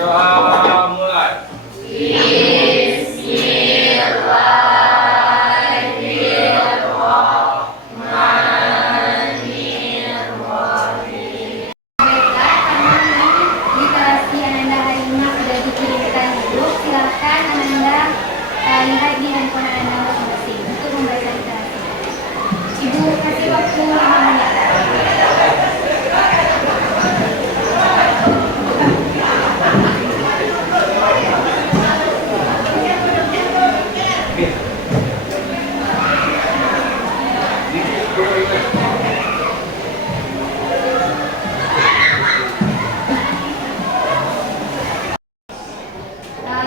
Doa mulai. Silakan Ananda lihat di handphone Ananda masing-masing untuk membaca literasi. Ibu kasih waktu 5 menit.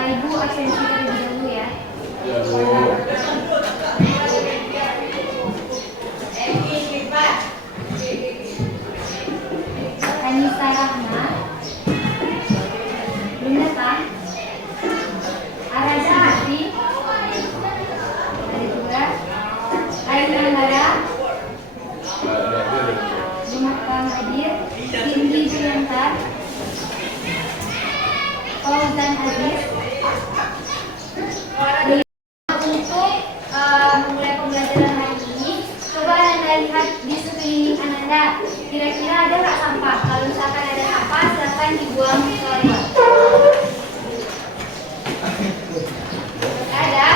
Ibu absensi terlebih dahulu ya. Anissa Rahma belum datang. Arada Hati ada juga. Ayu Anggara belum datang hadir. Cindy Juliantar, Fauzan Aziz. Untuk memulai pembelajaran hari ini, coba Ananda lihat di sekeliling Ananda. Kira-kira ada nggak sampah? Kalau misalkan ada sampah, silakan dibuang ke luar. Ada?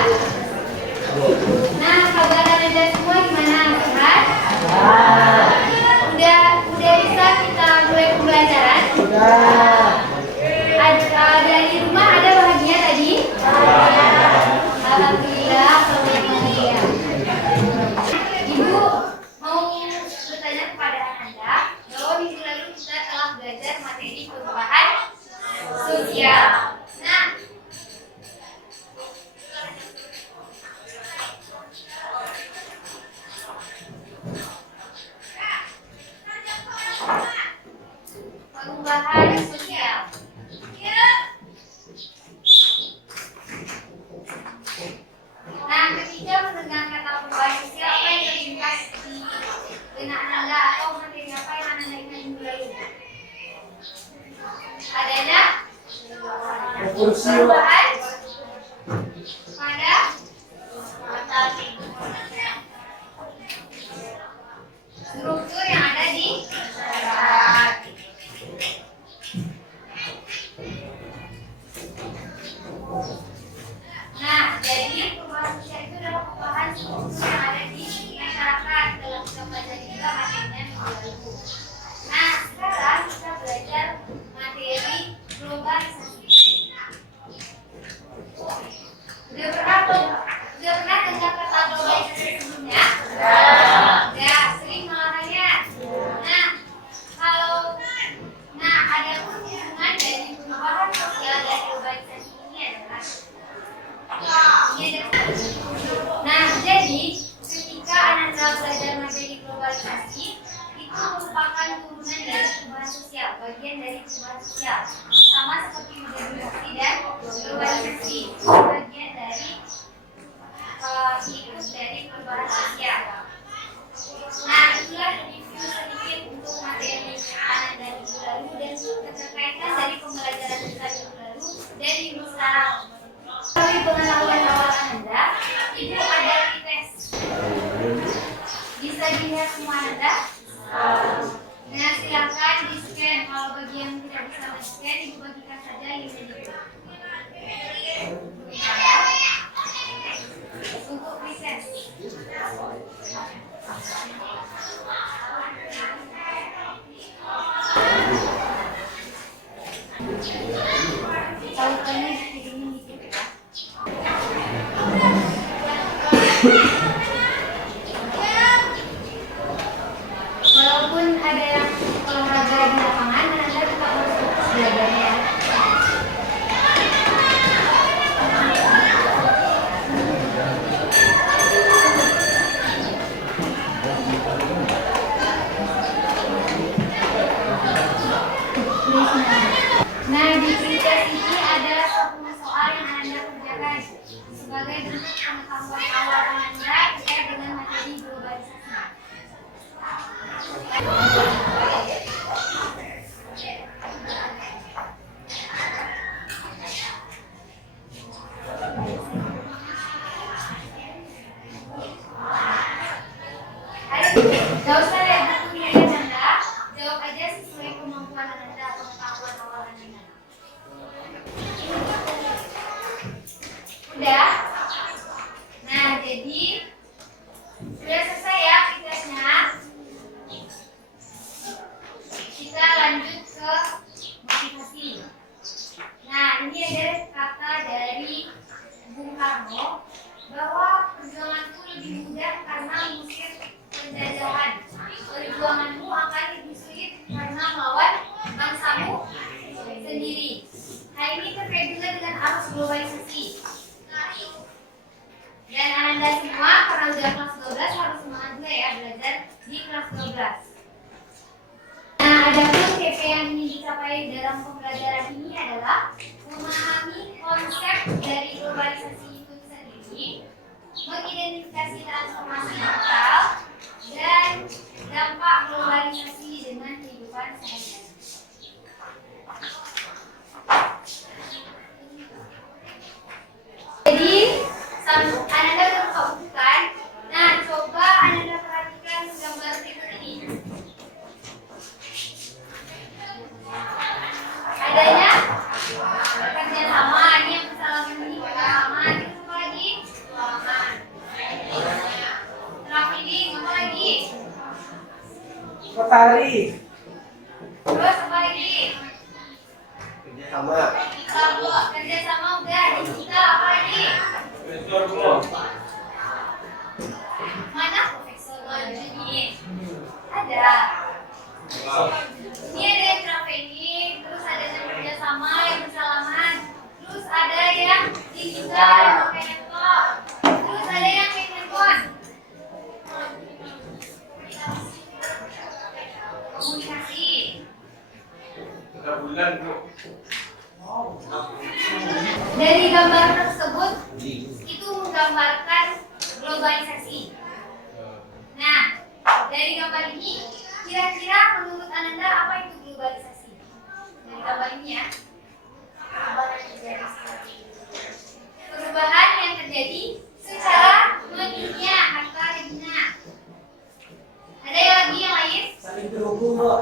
Nah, kabar Ananda semua gimana? Sehat? Udah bisa kita mulai pembelajaran? Dari rumah ada bahagia tadi? Alhamdulillah, kalau bahagia. Ibu mau bertanya kepada Ananda bahwa minggu lalu kita telah belajar materi perubahan sosial. Nah, perubahan sosial. Nah, ketika mendengar kata perubahan sosial, apa yang terlintas di benak Ananda atau materi apa yang Ananda ingat minggu lalu? Adanya perubahan pada struktur yang ada di masyarakat. Nah, jadi perubahan sosial itu adalah perubahan struktur yang ada di masyarakat. Dalam kita belajar juga materinya minggu lalu. Nah, sekarang kita belajar materi globalisasi. Udah pernah dengar kata globalisasi sebelumnya? Ya, sering malahannya. Nah, ada pun hubungan dari perubahan sosial dan globalisasi ini adalah Nah, jadi ketika Ananda belajar materi globalisasi, itu merupakan turunan dari perubahan sosial, bagian dari perubahan sosial. Sama seperti modernisasi dan globalisasi, bagian dari ikut dari perubahan sosial. Nah, itulah review sedikit untuk materi Ananda minggu lalu dan keterkaitan dari pembelajaran kita minggu lalu dan minggu sekarang. Dari pengetahuan awal Ananda, Ibu ada tes. Bisa dilihat semua Ananda? Nah, silakan di scan. Kalau bagi yang tidak bisa men-scan, Ibu bagikan saja ini. Untuk riset. Tautannya begini dikit ya. Walaupun ada yang olahraga di lapangan, Anda tetap harus fokus belajarnya. Nah, di cerita ini ada 10 soal yang Anda kerjakan sebagai bentuk pengetahuan awal Anda terkait dengan materi globalisasi. globalisasi. Dan Anda semua karena udah kelas 12 harus semangat juga ya belajar di kelas 12. Nah, adapun KP yang ingin dicapai dalam pembelajaran ini adalah memahami konsep dari globalisasi itu sendiri, mengidentifikasi transformasi digital, dan dampak globalisasi dengan kehidupan sehari-hari. Jadi, Anda udah buku kan? Nah, coba Anda perhatikan gambar berikut ini. Adanya kerjasama, ini yang kesalahan ini kerjasama, itu apa lagi? Trafficking, apa lagi? Matahari. Terus apa lagi? Kerjasama. Kerjasama udah, digital apa lagi? Mana Profesor ini? Ada. Ini ada yang trafficking, terus ada yang kerjasama, yang bersalaman, terus ada yang digital, yang pakai laptop, terus ada yang main handphone. Komunikasi. Dari gambar tersebut itu menggambarkan globalisasi. Nah, dari gambar ini kira-kira menurut Ananda apa itu globalisasi? Dari gambar ini ya. Perubahan yang terjadi secara mendunia atau Regina. Ada yang lagi yang lain? Saling terhubung, Mbak.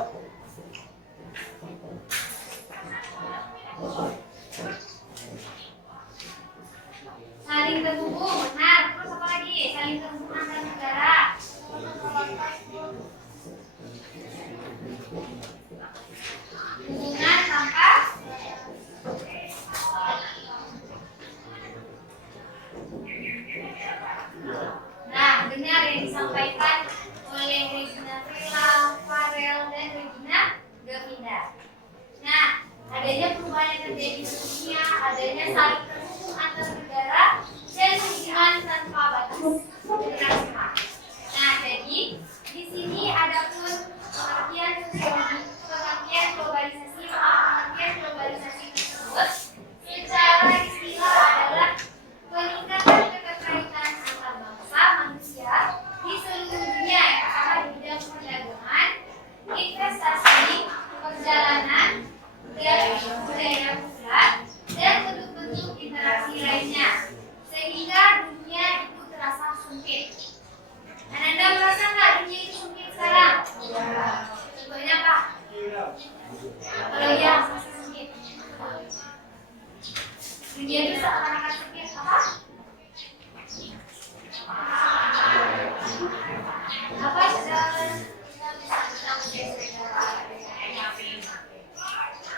Saling terhubung, benar. Terus apa lagi? Saling terhubung antar negara. Hubungan tanpa nah, benar yang disampaikan oleh Regina Trela, Farel, dan Regina Gavinda. Nah, adanya perubahan yang terjadi di dunia, adanya saling terhubung antar negara, dan hubungan tanpa batas internasional. Nah, jadi di sini ada pun pengertian globalisasi tersebut secara istilah adalah peningkatan keterkaitan antar bangsa manusia di seluruh dunia yang pertama di bidang perdagangan, investasi, perjalanan, dan budaya pusat, dan bentuk-bentuk interaksi lainnya, sehingga dunia itu terasa sempit. Anda merasa nggak dunia itu sempit sekarang? Iya. Contohnya apa? Kalau iya, masih sempit. Dunia itu seakan-akan sempit apa? Apa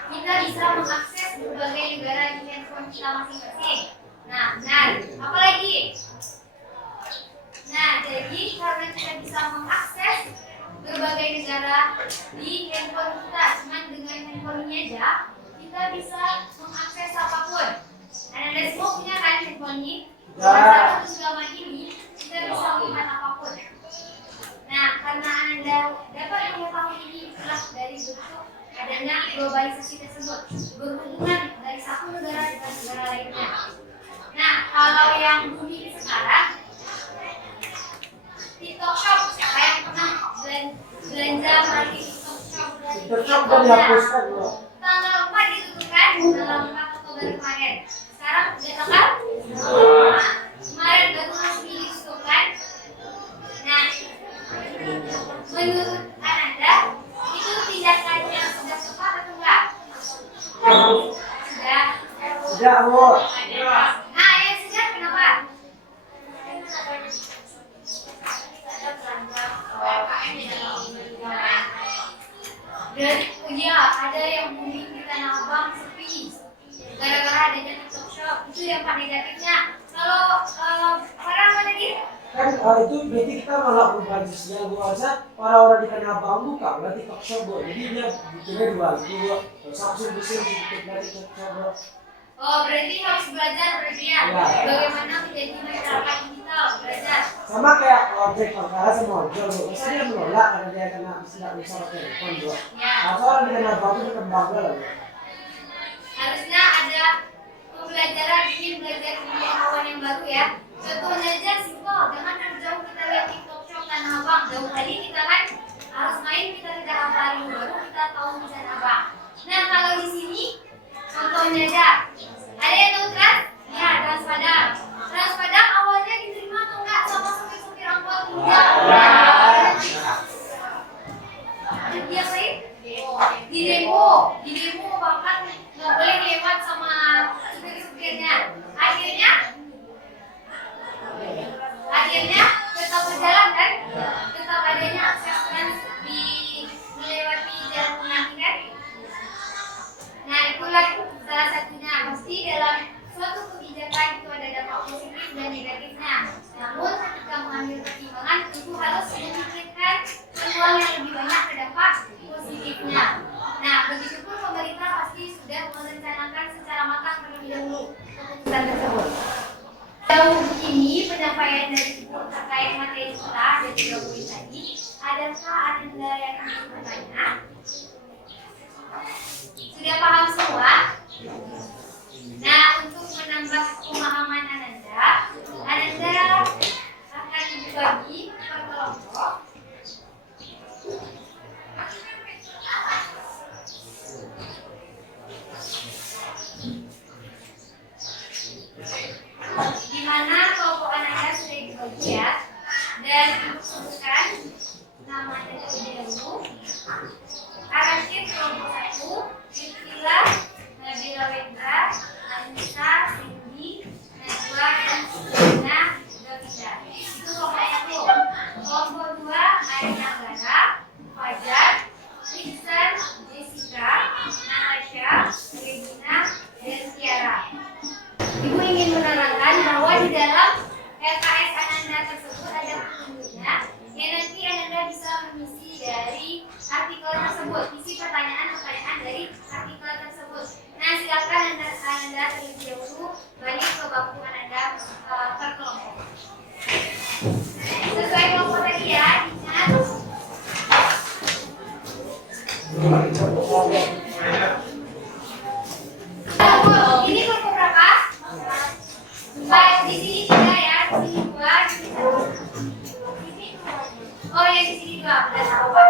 kita bisa mengakses berbagai negara di handphone kita masing-masing. Nah, benar. Apa lagi? Nah, jadi karena kita bisa mengakses berbagai negara di handphone kita, cuma dengan handphone ini aja, kita bisa mengakses apapun. Dan Anda semua punya kan handphone ini? Dengan satu genggaman ini, kita bisa melihat apapun. Nah, karena Anda dapat mengetahui ini itulah dari bentuk adanya globalisasi tersebut, berhubungan dari satu negara dengan negara lainnya. Nah, kalau yang booming sekarang, TikTok Shop, siapa yang pernah belanja melalui TikTok Shop? TikTok Shop udah dihapuskan, loh. Tanggal 4 itu kan, tanggal 4 Oktober kemarin. Sekarang udah tanggal? Kemarin baru resmi itu kan. Nah, menurut Ananda, itu tindakan yang sudah tepat atau enggak? Sudah. Sudah, Amor. Nah, yang sudah kenapa? Dan iya, ada yang booming di Tanah Abang sepi gara-gara adanya TikTok Shop. Itu yang paling negatifnya. Kalau orang apa tadi? Kan itu berarti kita malah berbagi sosial. Gua rasa orang-orang di Tanah Abang buka berarti TikTok Shop, Bro. Jadi dia bikinnya dua itu, Samsung bisa bikin dari TikTok Shop, Bro. Oh, berarti harus belajar berarti ya? Ya. Bagaimana menjadi masyarakat digital, belajar. Sama kayak objek perkara sama ojol Bu. Masa dia menolak karena dia kena istilah usaha telepon Bu. Ya. Atau orang dikena bangku berkembang lah Bu. Harusnya ada pembelajaran ingin belajar pengetahuan yang baru ya. Contohnya aja simpel, jangan jauh kita lihat TikTok Shop Tanah Abang. Jauh kali kita kan harus main, kita tidak hafal ilmu baru, kita tahu di Tanah Abang. Nah kalau di sini contohnya aja, ada yang tahu trans? Ya, Trans Padang. Trans Padang awalnya diterima atau enggak sama supir-supir angkot muda? Dan dia lain? Di demo bahkan nggak boleh lewat sama supir-supirnya. Akhirnya tetap berjalan kan? Tetap adanya akses trans di melewati jalan pengantin kan? Nah itulah salah satunya. Pasti dalam suatu kebijakan itu ada dampak positif dan negatifnya. Namun ketika mengambil pertimbangan tentu harus memikirkan peluang yang lebih banyak ke dampak positifnya. Nah begitupun pemerintah pasti sudah merencanakan secara matang terlebih dahulu keputusan tersebut. Sejauh ini penyampaian dari Ibu terkait materi kita dan juga poin tadi, adakah Anda yang ingin bertanya? Sudah paham semua? Nah, untuk menambah pemahaman Ananda akan dibagi per kelompok. Di mana kelompok Ananda sudah dibagi ya, dan sebutkan namanya terlebih dahulu. Arashid kelompok 1, Yusila, Nabila Wendra, Anissa, Cindy, Najwa, dan Sudirna, Gavita. Itu kelompok 1. Kelompok 2, Aina Gara, Fajar, Tristan, Jessica, Natasha, Regina, dan Tiara. Ibu ingin menerangkan bahwa di dalam LKS Ananda tersebut ada petunjuknya yang nanti Ananda bisa mengisi dari artikel tersebut, isi pertanyaan-pertanyaan dari artikel tersebut. Nah silakan Ananda terlebih dahulu balik ke bangku Ananda per kelompok. Sesuai kelompok tadi ya, ingat. Ini kelompok berapa? Di sini 3 ya, di sini 2, di sini 1. Oh ya di sini 2, benar tahu Pak.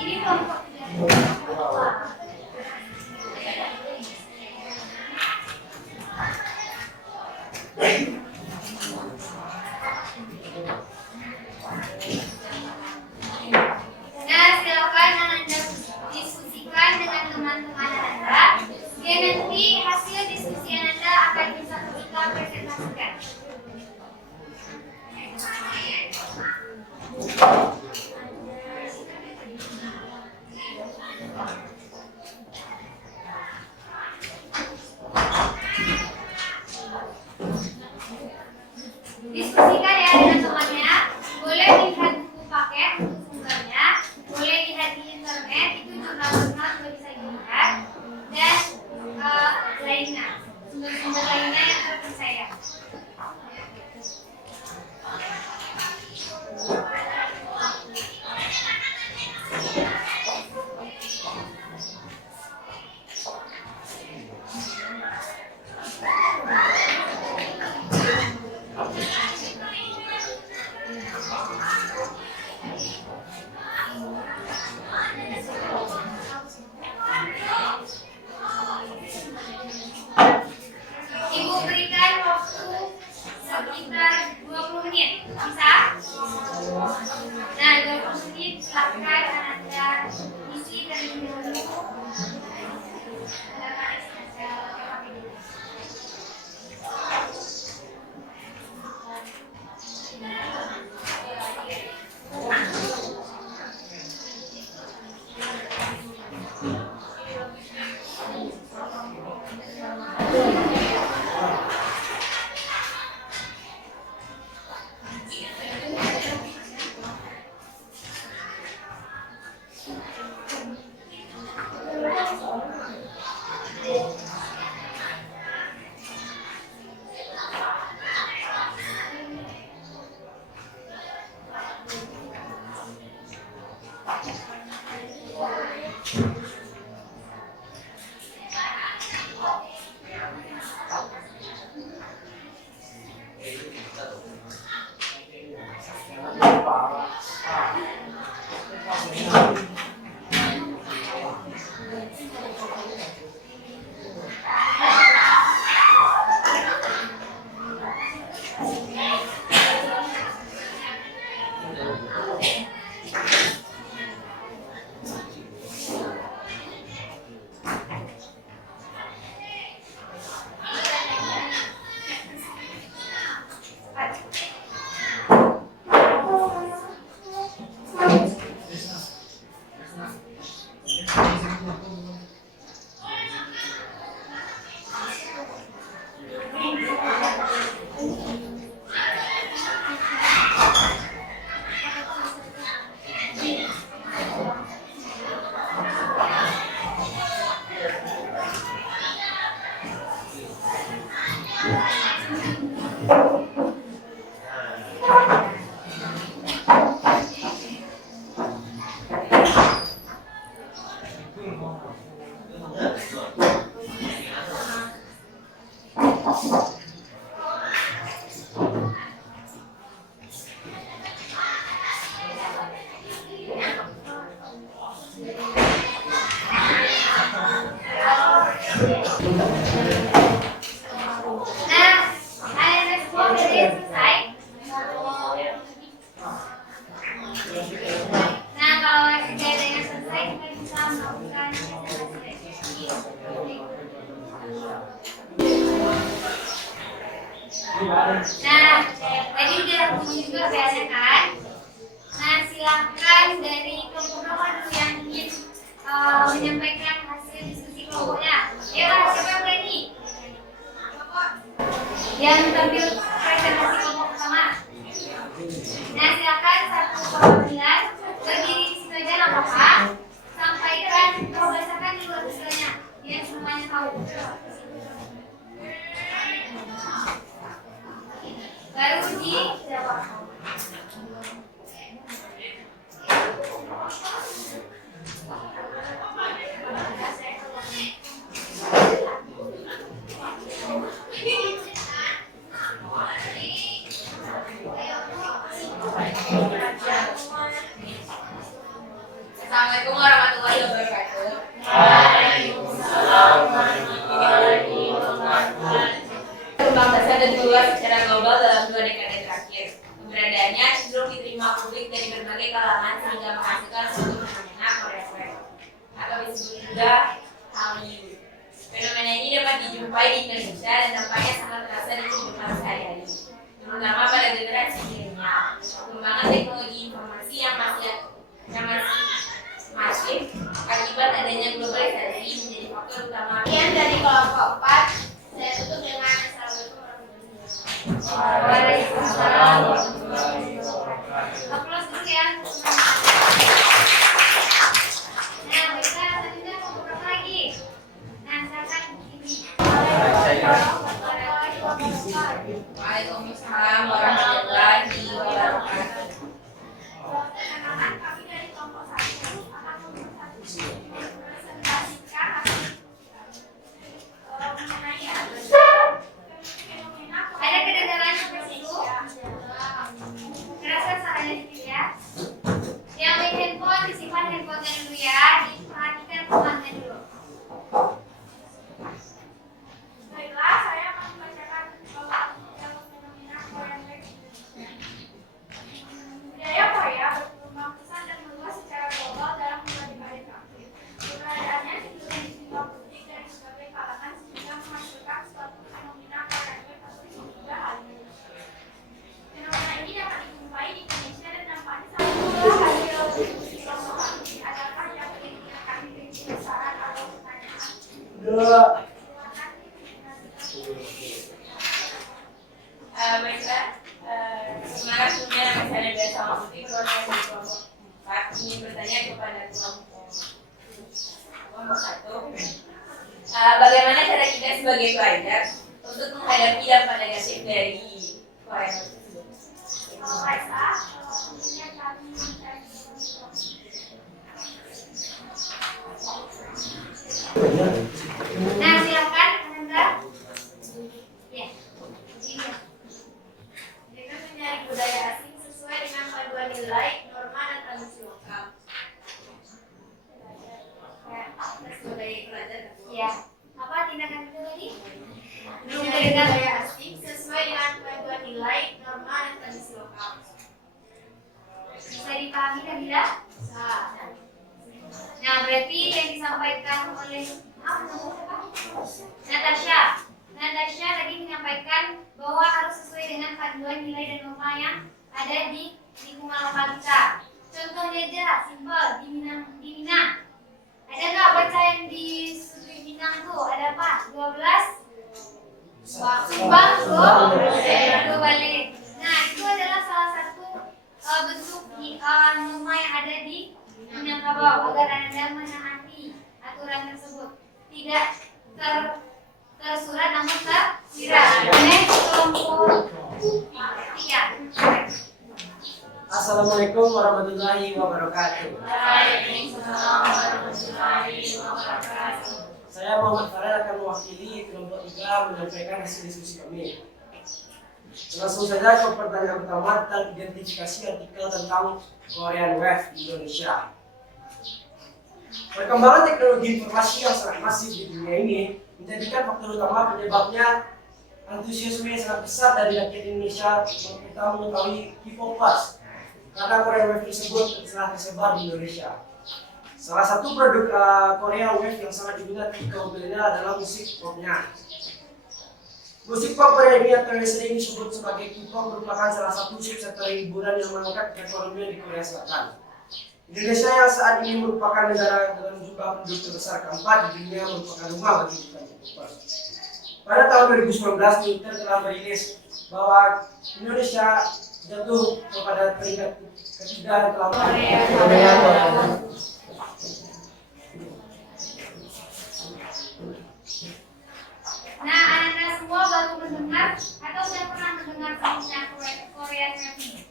Ini kelompok 3. Nah, silakan Ananda diskusikan dengan teman-teman Ananda. Dan nanti hasil diskusi Ananda akan bisa kita presentasikan. Nah, ALS model selesai. Nah, kalau SDR-nya selesai, kita bisa melakukan sesi. Nah, tadi udah aku juga biasa kan? Nah, silakan dari kelompok nomor yang ingin menyampaikan hasil diskusi kelompoknya. Ya, siapa yang berani? Yang tampil presentasi kelompok pertama. Nah, silakan satu perwakilan berdiri di situ aja nggak apa-apa. Sampaikan bahasakan di luar istilahnya, biar semuanya tahu. Baru dijawab. Assalamualaikum warahmatullahi wabarakatuh. Kembang dasar dan keluar secara global dalam 2 dekade terakhir. Keberadaannya cenderung diterima publik dari berbagai kalangan sehingga menghasilkan suatu fenomena korea atau disebut juga Hallyu. Fenomena ini dapat dijumpai di Indonesia dan dampaknya sangat terasa di kehidupan sehari-hari, terutama pada generasi milenial. Perkembangan teknologi informasi yang masif akibat adanya globalisasi menjadi faktor utama. Kemudian dari kelompok 4, saya tutup dengan Waalaikumsalam warahmatullahi wabarakatuh. Aplaus dulu ya. Nah, kita selanjutnya mau berapa lagi? Nah, silakan ini. Waalaikumsalam warahmatullahi wabarakatuh. Perkenalkan, kami dari kelompok 1 akan mempresentasikan mengenai ada kedengaran seperti itu. Baiklah, semangat punya misalnya bersama Putri berorganisasi kelompok 4 ingin bertanya kepada kelompok 1. Bagaimana cara kita sebagai pelajar untuk menghadapi dampak negatif dari Korea tersebut? Kalau Raisa, tentunya kami mencari Nah, silakan Ananda. Ya. Iya. Dengan mencari budaya asing sesuai dengan paduan nilai, norma dan tradisi lokal. Ya, kita sebagai pelajar. Ya. Apa tindakan itu tadi? Mencari budaya asing sesuai dengan paduan nilai, norma dan tradisi lokal. Bisa dipahami kan tidak? Bisa. Nah, berarti yang disampaikan oleh Natasha tadi menyampaikan bahwa harus sesuai dengan panduan nilai dan norma yang ada di lingkungan lokal kita. Contohnya aja, simpel di Minang. Ada nggak baca yang di Minang tuh? Ada apa? 12 Sumbang Go balik. Nah, itu adalah salah satu bentuk norma yang ada di Minangkabau agar Anda menaati aturan tersebut. Tidak tersurat namun tersirat oleh kelompok 3. Assalamualaikum warahmatullahi wabarakatuh. Waalaikumsalam warahmatullahi wabarakatuh. Saya Muhammad Farel akan mewakili kelompok 3 menyampaikan hasil diskusi kami. Langsung saja ke pertanyaan pertama tentang identifikasi artikel tentang Korean Wave di Indonesia. Perkembangan teknologi informasi yang sangat masif di dunia ini menjadikan faktor utama penyebabnya antusiasme yang sangat besar dari rakyat Indonesia kita mengetahui K-popers karena Korean Wave tersebut telah tersebar di Indonesia. Salah satu produk Korea Wave yang sangat diminati kaum milenial adalah musik popnya. Musik pop Korea ini atau yang sering disebut sebagai K-pop merupakan salah satu subsektor hiburan yang mengangkat perekonomian di Korea Selatan. Indonesia yang saat ini merupakan negara dengan jumlah penduduk terbesar keempat di dunia merupakan rumah bagi jutaan K-popers. Pada tahun 2019, Twitter telah merilis bahwa Indonesia jatuh kepada peringkat ketiga yang telah Korea. Nah, Anda semua baru mendengar atau sudah pernah mendengar tentang Korean Wave?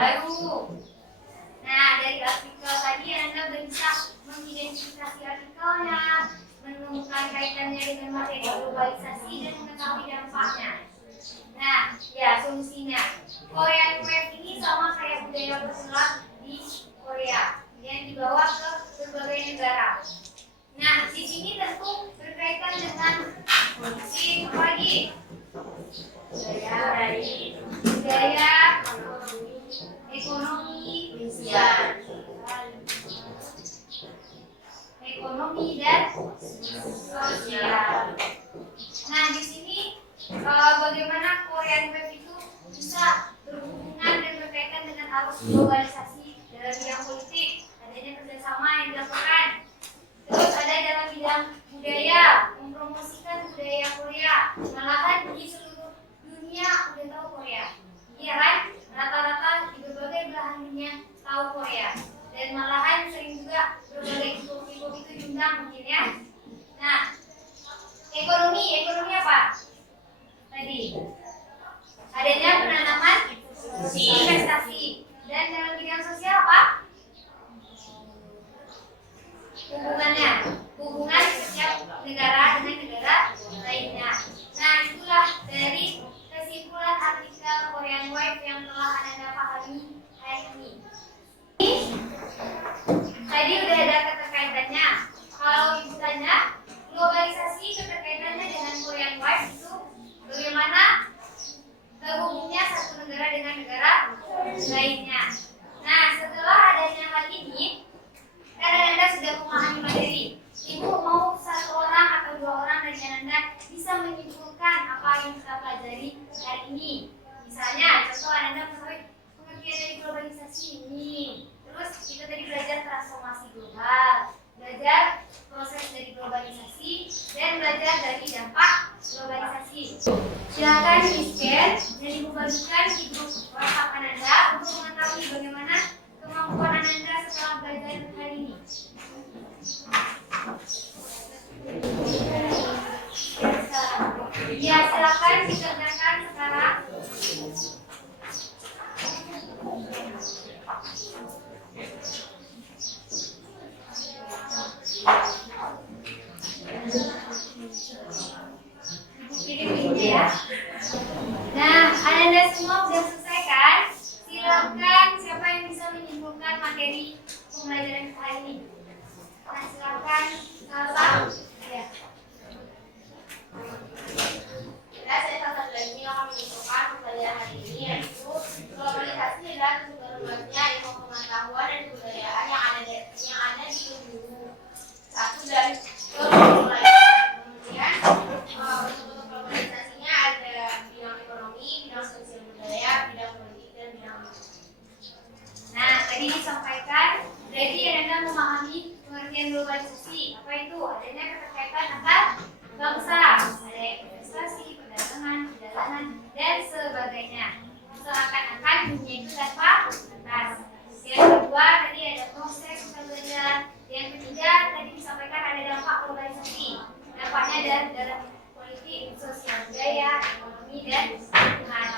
Baru. Nah, dari artikel tadi Anda sudah bisa mengidentifikasi artikelnya, menemukan kaitannya dengan materi globalisasi dan mengetahui dampaknya. Nah, ya solusinya. Korean Wave ini sama kayak budaya berselang di Korea yang dibawa ke berbagai negara. Nah, di sini tentu berkaitan dengan si apa lagi? Budaya, ekonomi, dan sosial. Nah, di sini bagaimana Korean Wave itu bisa berhubungan dan berkaitan dengan arus globalisasi dalam bidang politik, adanya kerjasama yang dilakukan. Terus ada dalam bidang budaya, mempromosikan budaya Korea. Malahan di seluruh dunia udah tahu Korea. Iya kan? Rata-rata di berbagai belahan dunia tahu Korea. Dan malahan sering juga berbagai K-pop itu diundang mungkin ya. Nah, ekonomi apa? Tadi adanya penanaman investasi. Dan dalam bidang sosial apa? Hubungan setiap negara dengan negara lainnya. Nah, itulah dari kesimpulan artikel Korean Wave yang telah Anda pahami hari ini. Tadi udah ada keterkaitannya. Kalau ibu tanya, globalisasi keterkaitannya dengan Korean Wave itu bagaimana terhubungnya satu negara dengan negara lainnya. Nah, setelah adanya hal ini, karena Anda sudah memahami materi Silakan di-share dan dibagikan di grup WhatsApp Ananda untuk mengetahui bagaimana kemampuan Ananda setelah belajar hari ini. Ya, silakan dikerjakan sekarang. Ini ya. Nah, Ananda semua sudah selesai kan? Silakan siapa yang bisa menyimpulkan materi pembelajaran kali ini. Nah, silakan Pak. Ya. Ya, saya salah satu lagi yang akan menyimpulkan pembelajaran hari ini yaitu globalisasi dan luasnya ilmu pengetahuan dan kebudayaan yang ada di dunia. Satu dari globalisasi. Kemudian untuk globalisasinya ada bidang ekonomi, bidang sosial budaya, bidang politik dan bidang Nah, tadi disampaikan, jadi Ananda memahami pengertian globalisasi. Apa itu? Adanya keterkaitan antar bangsa, ada investasi, perdagangan, perjalanan, dan sebagainya. Seakan-akan dunia itu tanpa batas. Yang kedua, tadi ada proses kita belajar. Yang ketiga, tadi disampaikan ada dampak globalisasi. Dampaknya ada dalam politik, sosial budaya, ekonomi, dan lingkungan.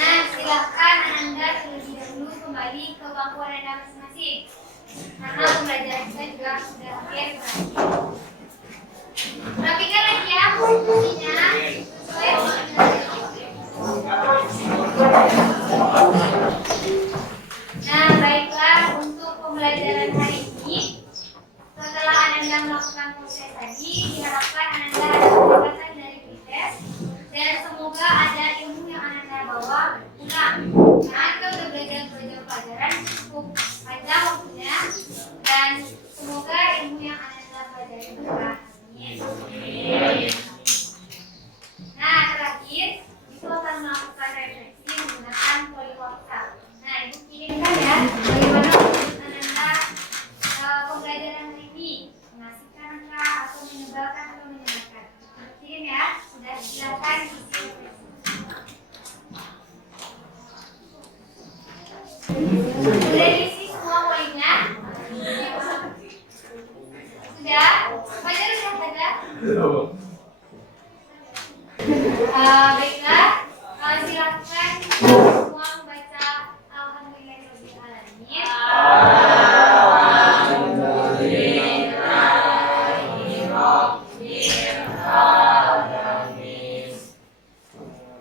Nah, silakan Ananda terlebih dahulu kembali ke bangku Ananda masing-masing. Karena pembelajaran kita juga sudah hampir berakhir. Rapikan lagi ya posisinya sesuai Nah, baiklah, untuk pembelajaran hari ini setelah Ananda melakukan proses tadi, diharapkan Ananda ada pendapatan dari pretest dan semoga ada ilmu yang Ananda bawa pulang. Karena kita udah belajar pelajaran cukup panjang waktunya dan semoga ilmu yang Ananda pelajari berkah. Nah, terakhir itu akan melakukan refleksi menggunakan polywalkar. Nah, ibu kirimkan ya bagaimana Ananda pembelajaran hari ini, mengasihkan atau menyebalkan atau menyenangkan. Kirim ya, sudah silakan isi. Sudah diisi semua poinnya? Sudah? Baca sudah ada? Baiklah, silakan semua membaca Alhamdulillahirobbilalamin.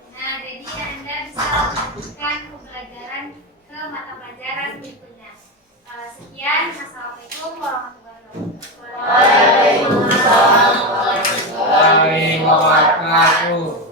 Nah, jadi Anda bisa lanjutkan pembelajaran ke mata pelajaran berikutnya. Sekian, Assalamualaikum warahmatullahi wabarakatuh. Waalaikumsalam warahmatullahi wabarakatuh.